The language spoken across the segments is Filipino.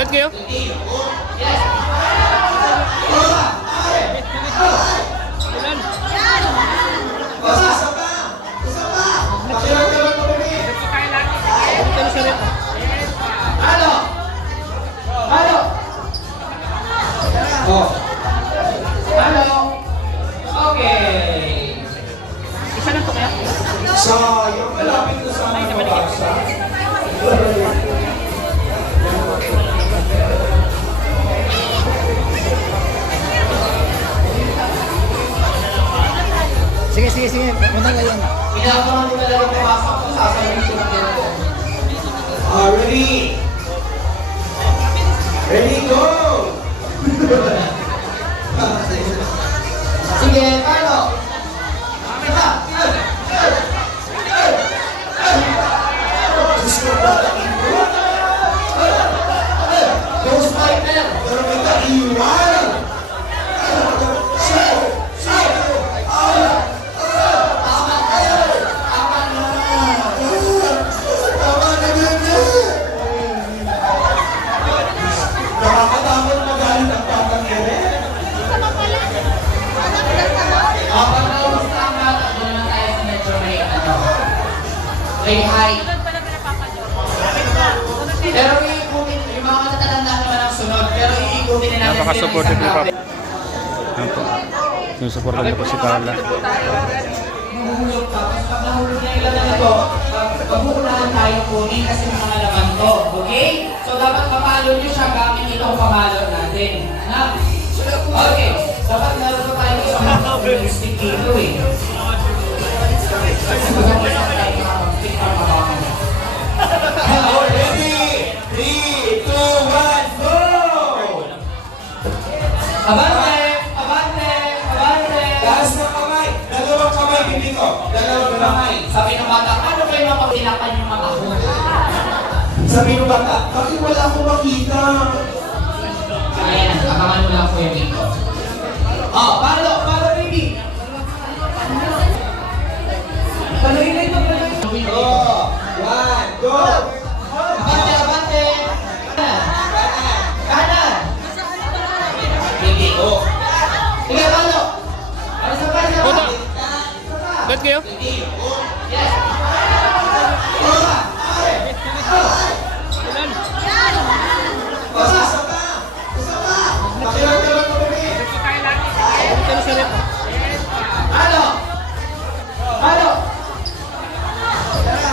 Ba't kayo? Halo! Halo! Oh. Halo! Okay. Isa lang to kaya? So, yung malapit ko sa mga basa. Sige. Punta ka yan. Pinakaman ko talaga pumasok ko, sasabihin ko lang dito. Ready? Ready, go! Sige, Carlo! Kita! Ghost fighter! Pero may kaiwan! Hi. Pero iikutin, yung mga matatanda naman ang sunod, pero iikutin na natin. Napaka-supportive ni Papa. Yan po. Yung supportan niya po si Carla. Mahuhulog pa. Pag nahulog na yung laman na to, pagbukunahan tayo kunin kasi mga laman to. Okay? So dapat papalo nyo siya gamit itong pamalo natin. Anak? Okay. Dapat naroon pa tayo sa mga stick dito eh. Ready? 3, 2, 1, go! Abante! Taas ng kamay! Dalawang kamay, hindi ko. Dalawang kamay. Sabi ng bata, ano kayo mapagtilapan yung mata ko? Sabi ng bata, bakit wala akong makita? Ayan, abangan mo lang po yung dito. Oh, palo, baby! Paloy na ito. Oh, 1, go! Abante! Kanan! Hindi, oh. Sige, palo! Puta! Ba't kayo? Yes!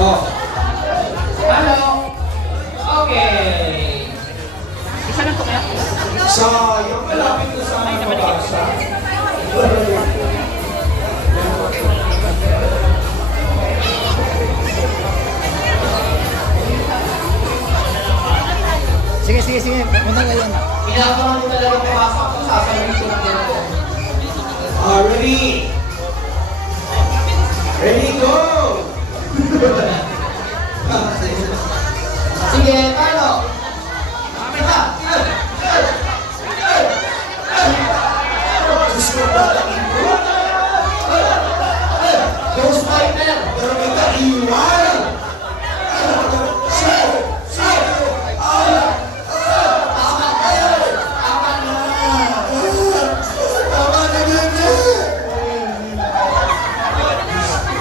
Oh. Halo. Okay. Isa lang to kaya? So, yung malapit ko sa mga basa. Sige. Punta ka yan. Pinakaman ko talaga pumasok ko, sasabihin ko lang dito. Ready? Ready, go! Sige, Carlo! Kita! Ghost fighter! Pero may kaiwan!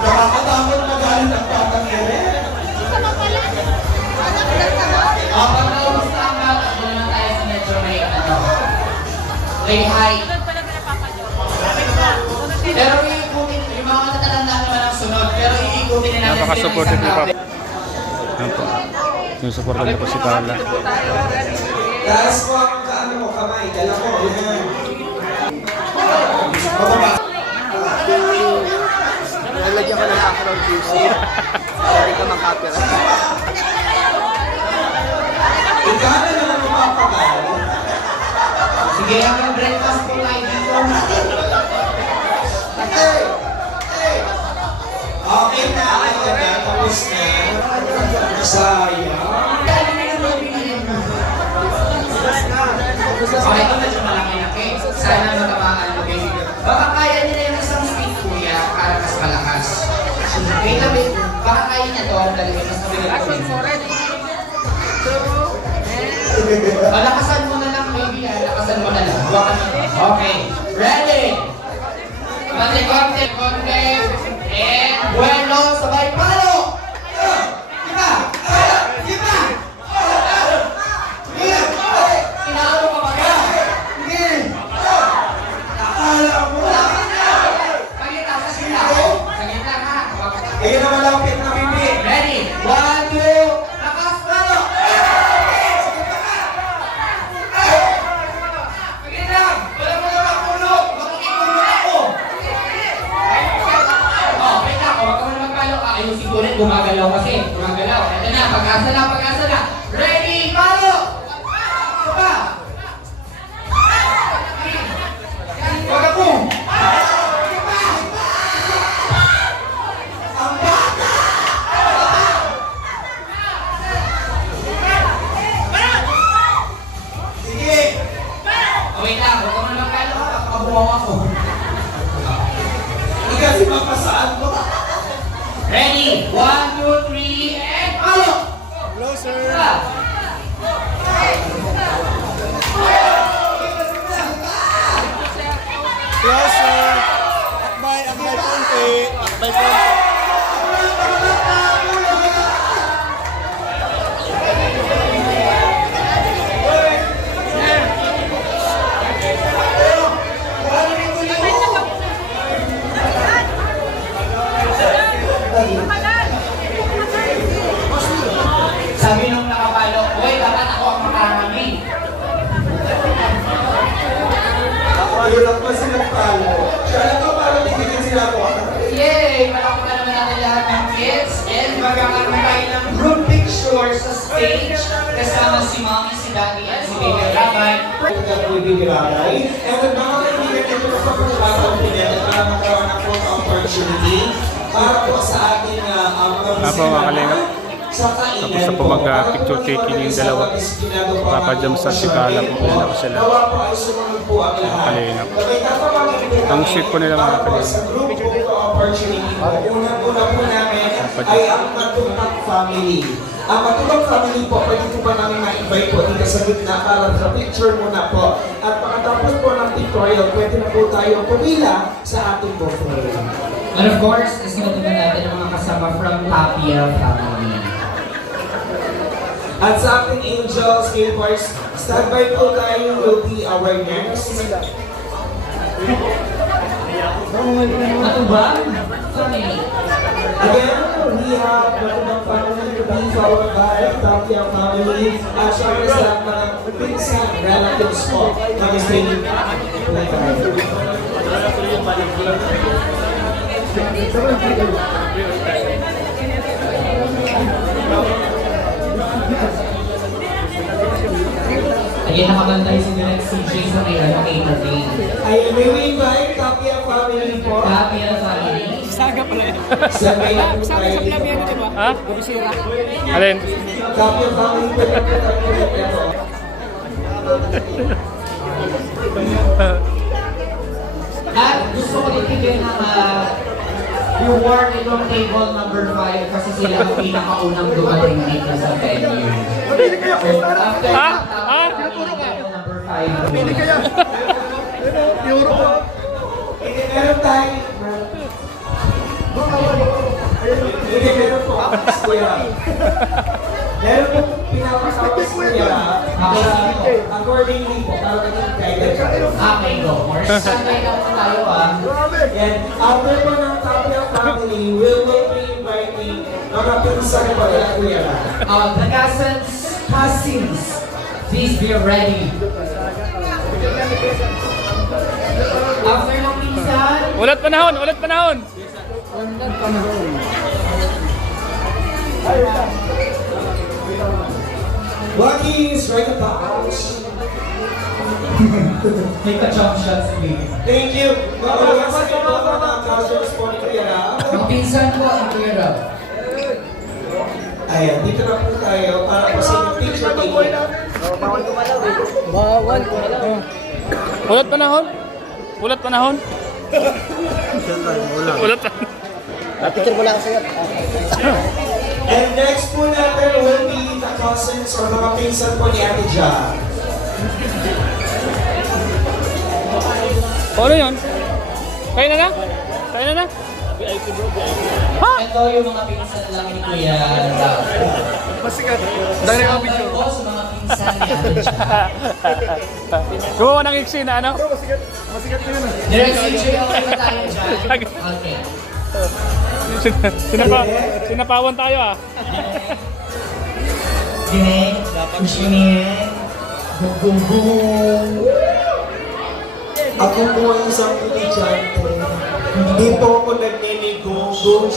Nakakatakot magaling ang pagkakere. Pag naubos na ang bata, doon naman tayo sa medyo may may high. Pero iikutin, yung mga matatanda naman ang sunod, pero iikutin na natin. Napaka-supportive ni Papa. Yan po. Yung supportan niya po si Carla. Taas ko ang kaano mo, kamay. Dala ko. Yan. Bababa. Nalagyan ko ng background music. Hindi ka makapira. Ikaw na naman mapapagal. Sige, hanggang breakfast po tayo dito. Okay na. Ayun na. Tapos na. Sayang. Okay, ito medyo malaki-laki. Sana matamaan mo kayo. Baka kaya nila yung isang stick kuya para mas malakas. Wait a bit. Baka kaya niya ito. Dali, mas mabigat ko. Lakasan mo na lang, baby. Lakasan mo na lang. Hawakan mo. Okay. Ready? Konti. And bueno, sabay palo. Diba? Diba? Inaano ka ba ka? Pagkita sa sila. Pagkita ka. Ayun na malapit na pipi. Ready? 1, 2, lakas palo. Pagkita. Wala mo na makulog. Makikulog ako. Oh, wait lang. Huwag ka mo na magpalo. Ayusin ko rin. Gumagalaw kasi. Gumagalaw. Ito na. Pag-asa na. Ready? Palo! Saba! Huwag ako! Ang bata! Sige! Oh, wait lang. Huwag ka mo na magpalo. Kabuhaw ako. Hindi kasi mapasaan ko. Ready? 1, 2, 3, and palo! Closer. Closer. Akbay konti. Akbay konti. Sabi nung nakapalo, "Uy, dapat ako ang makarami." Ayun lang pa sila talo. Siya lang ka parang tigilin sila ko. Yay! Palakpakan naman natin lahat ng kids. And magkakaroon tayo ng group picture sa stage kasama si Mommy, si Daddy, at si Baby Rabay. Bibigay. And with mga kaibigan ito sa pagkakataon pinili para magkaroon ng full opportunity para po sa ating mga Apo, mga kalingap. sa kainan Tapos na po mag-picture taking yung dalawa. Papa-jam sa Sikala po. Yan ako sila. Nawa po ay sumunod po ang lahat. Kalingap. Sabay kapamangin Ang sweet po nila mga kalingap. Sa group po opportunity po. Unang-una po namin ay ang Matutang Family. Ang Matutang Family po, pwede po ba namin ma-invite po dito sa gitna para sa picture muna po. At pagkatapos po ng pictorial, pwede na po tayo pumila sa ating buffet. And of course, isunod naman natin ang mga kasama from Tapia Family. At sa ating Angels, K-Boys, standby po tayo will be our next. Matubang Family. Again, we have Matubang Family to be followed by Tapia Family. At syempre sa mga pinsan, relatives po, mag-stay po tayo. Again, nakabantay si Direct CJ sa may entertain. Ay, may we invite Tapia Family po. Tapia Family. Sabay na po tayo dito. Ha? Alin? Tapia Family po na po tayo. At gusto ko itigil ng reward itong table number 5 kasi sila ang pinakaunang dumating dito sa venue. So, after table number 5. Hindi, meron tayo. Hindi, meron po. Kuya. Meron po pinapasawag sa kuya. Accordingly po, para naging guidance. Okay, go. More standby na po tayo And after po ng Tapia Family, we will be inviting mga pinsan po nila kuya. The cousins, please be ready. After ng pinsan, Ulat panahon! Lucky strike a pouch. may ka-jump shots me. Thank you. Once again po mga cousins po ni kuya. Ang pinsan ko, ang Kuya Rob. Ayan, dito na po tayo para po sa inyong picture taking. Ulat panahon! Ulat panahon! And next po natin will be the cousins. cousins or mga pinsan po ni Ate Ja. O, ano yun? Kaya na na? Kaya na na? Ito yung mga pinsan lang ni Kuya Ralph. Masikat. Standby po sa mga pinsan ni Ate Ja. Gumawa ng iksi na ano? Direct entry, okay ba tayo dyan? Okay. Sinapawan tayo ah. Dineng, Kushinin, Gugugong. Ako po ang isang estudyante. Hindi po ako nagninigo-go.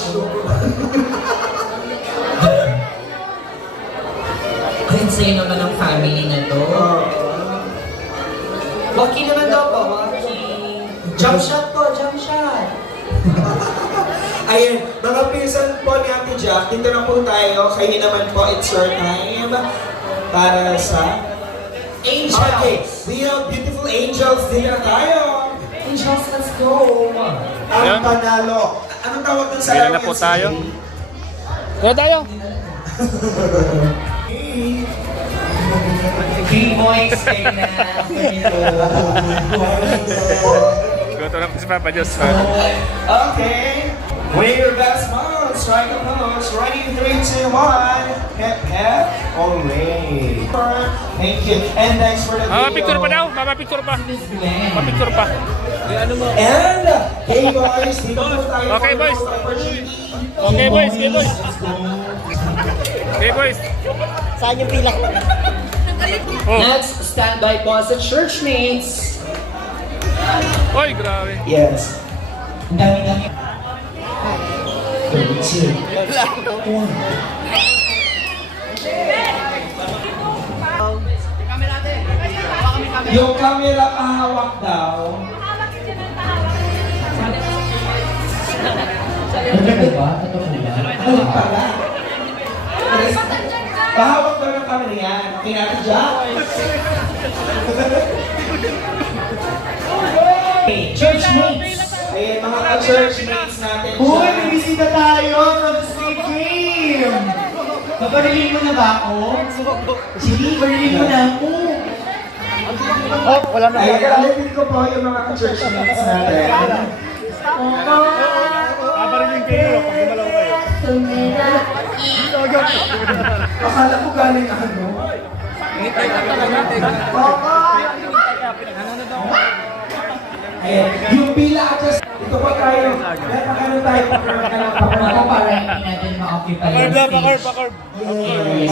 Ang insane naman ang family na to. Waki naman daw po, Waki. Jump shot po, jump shot. Ayun, mga pinsan po ni Ate Jack, dito na po tayo. Kayo naman po, it's your time para sa Angels. Okay, we have beautiful angels. Dito na tayo. Angels, let's go. Ang panalo. Anong tawag dun sa Kailan na po tayo? Kaya tayo? B-boys, kayo na. Goto na po si Papa Diyos. Okay. With your best moms, strike a pose. Ready, 3, 2, 1. Hep, hep. Alright. Thank you. And thanks for the video. Picture pa daw. Picture pa. Picture pa. And, hey boys, dito po tayo. Okay, for boys. the opportunity. Okay boys, okay boys. Okay boys. Saan yung pila? Oh. Next, standby po sa churchmates. Oy, grabe. Yes. Ang dami-dami. 32. Yung camera kahawak daw. Ano ba? Ito po ba? Ano pala? Kahawak daw ng camera yan. Pinatadya. Churchmates. Ayan, mga ka-churchmates natin Uy, dyan. may bisita tayo from the Squid Game! Babarilin mo na ba ako? Sige, barilin mo na ako. Oh, wala na. Ayan, alipin ko po yung mga ka-churchmates natin. Paparilin kayo pag gumalaw kayo. Akala ko galing ano? Ayan, yung pila at ito po tayo. Ano tayo? Ako para hindi natin ma-occupy yung stage.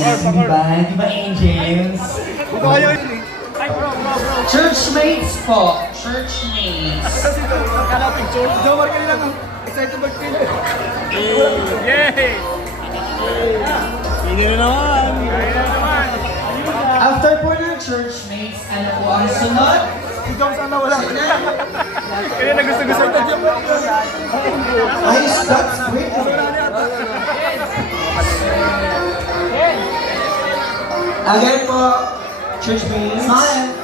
Yes, diba? Diba angels? Churchmates po. Churchmates. Yay! Hindi na naman. Kaya na naman. After po ng churchmates, ano po ang sunod? Kaya na gusto-gusto. Ayos, that's great. Again po, churchmates. Smile.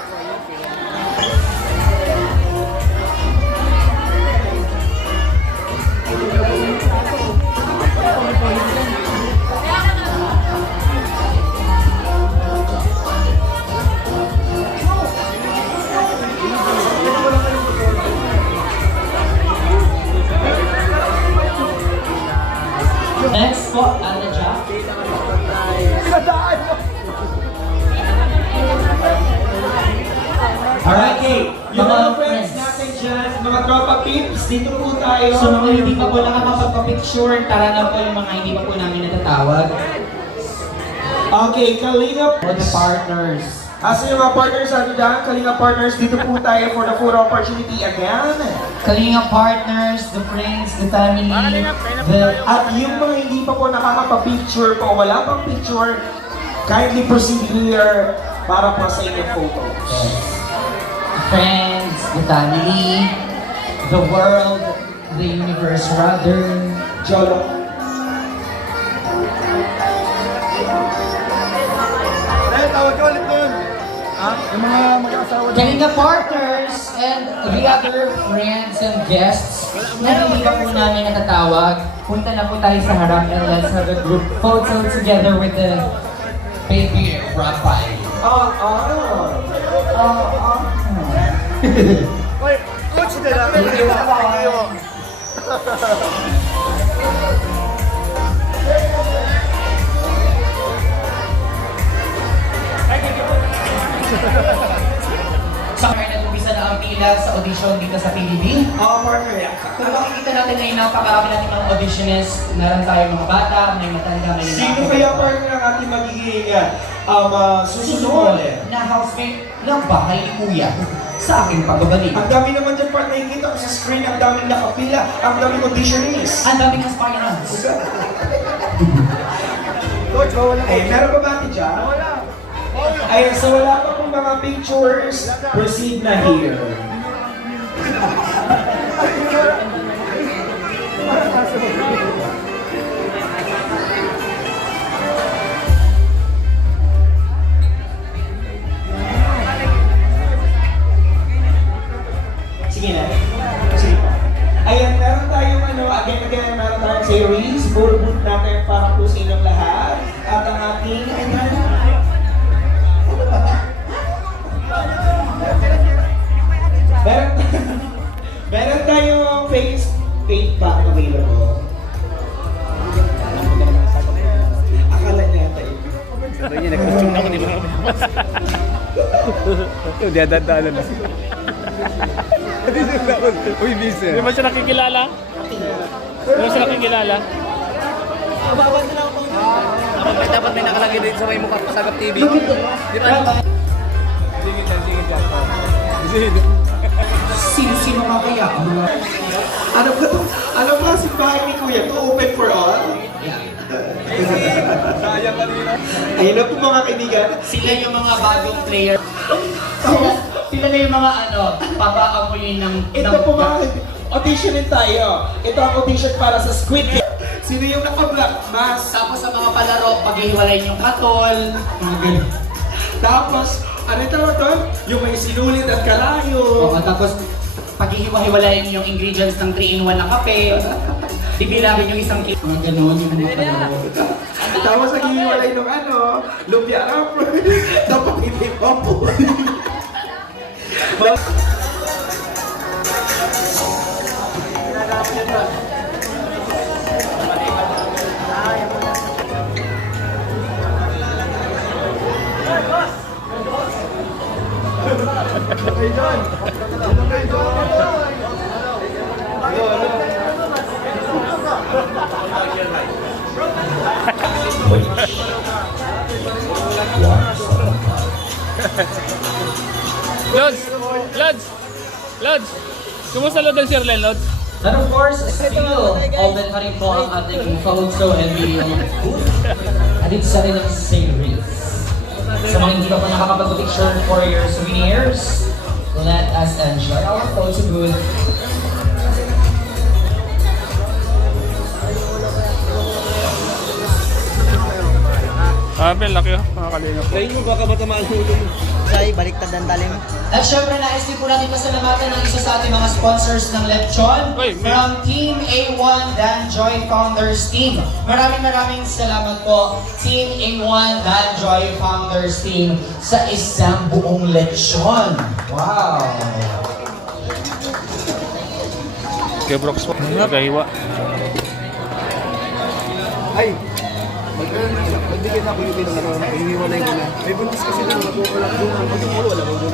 Next po, Ate Jack. Alright, Yung mga mga friends friends. natin dyan, mga tropa peeps, dito po tayo. So mga hindi pa po nakapagpapicture, tara na po yung mga hindi pa po namin natatawag. Okay, Kalinga. For the partners. Asa yung mga partners natin dyan? Kalinga partners, dito po tayo for the photo opportunity again. Kalinga partners, the friends, the family, At yung mga hindi pa po nakakapapicture po, wala pang picture, kindly proceed here para po sa inyong photos. friends, the family, the world, the universe rather. Jolo. Kalinga partners and the other friends and guests na hindi pa po namin natatawag, punta na po tayo sa harap and let's have a group photo together with the Baby Rapay. Sa nag-umpisa na ang pila sa audition dito sa PBB. partner. Kung makikita natin ngayon, napakarami natin mga auditionist. Meron tayong mga bata, may matanda, may Sino kaya partner ang ating magiging susunod? na housemate ng bahay ni Kuya sa aking pagbabalik. Ang dami naman dyan part nakikita ko sa screen, ang daming nakapila, ang daming auditionist. Ang daming aspirants. Ay, meron ba ba ate dyan? Wala. Ay, so wala pa pong mga pictures. Proceed na here. Sige na. Sige pa. Ayan, meron tayong again, meron tayong series. Puro boot natin para po sa inyong lahat. At ang ating, meron tayong face paint pack available. Akala niya tayo. Sabi niya, nag-costume na ako, di ba? Yung dadadalan na. Uy, busy. Di ba siya nakikilala? Di ba siya nakikilala? Dapat may nakalagay din sa may mukha sa Sagap TV. Di ba? Sino-sino nga kaya? Ano ba ito? Ano ba si bahay ni Kuya? To open for all? Ayun na po mga kaibigan. Sila yung mga bagong player. Sila na yung mga papaamoy ng... Ito po mga auditionin tayo. Ito ang audition para sa Squid Game. Sino yung naka-black mask? Tapos sa mga palaro, paghihiwalay yung katol. Mga ganun. Tapos, ano tawag doon? Yung may sinulit at kalayo. Oo, tapos paghihiwa-hiwalayin yung ingredients ng 3-in-1 na kape. Bibilangin yung isang kilo. Mga ganun, yung mga palaro. Tapos naghihiwalay ng lumpia wrapper. Tapos hindi pa po. Lods! Lods! Lods! Kumusta Lods ang Sherlen, Lods? And of course, still, open pa rin po ang ating photo and video booth. At dito sa rin ang series. Sa mga hindi pa po nakakapag-picture for your souvenirs, let us enjoy our photo booth. Ben, laki mga kalingap. Kayo baka matamaan mo yung say, baliktad ang daling. At syempre, nais din po natin pasalamatan ng isa sa ating mga sponsors ng Lechon from Team A1 Danjoy Founders Team. Maraming salamat po, Team A1 Danjoy Founders Team, sa isang buong lechon. Wow! Kaya Brooks po, nagahiwa. Ay! Magbigyan ako yung pinang iniwalay ko na. May buntis kasi lang ako. Wala ko doon. Wala ko doon.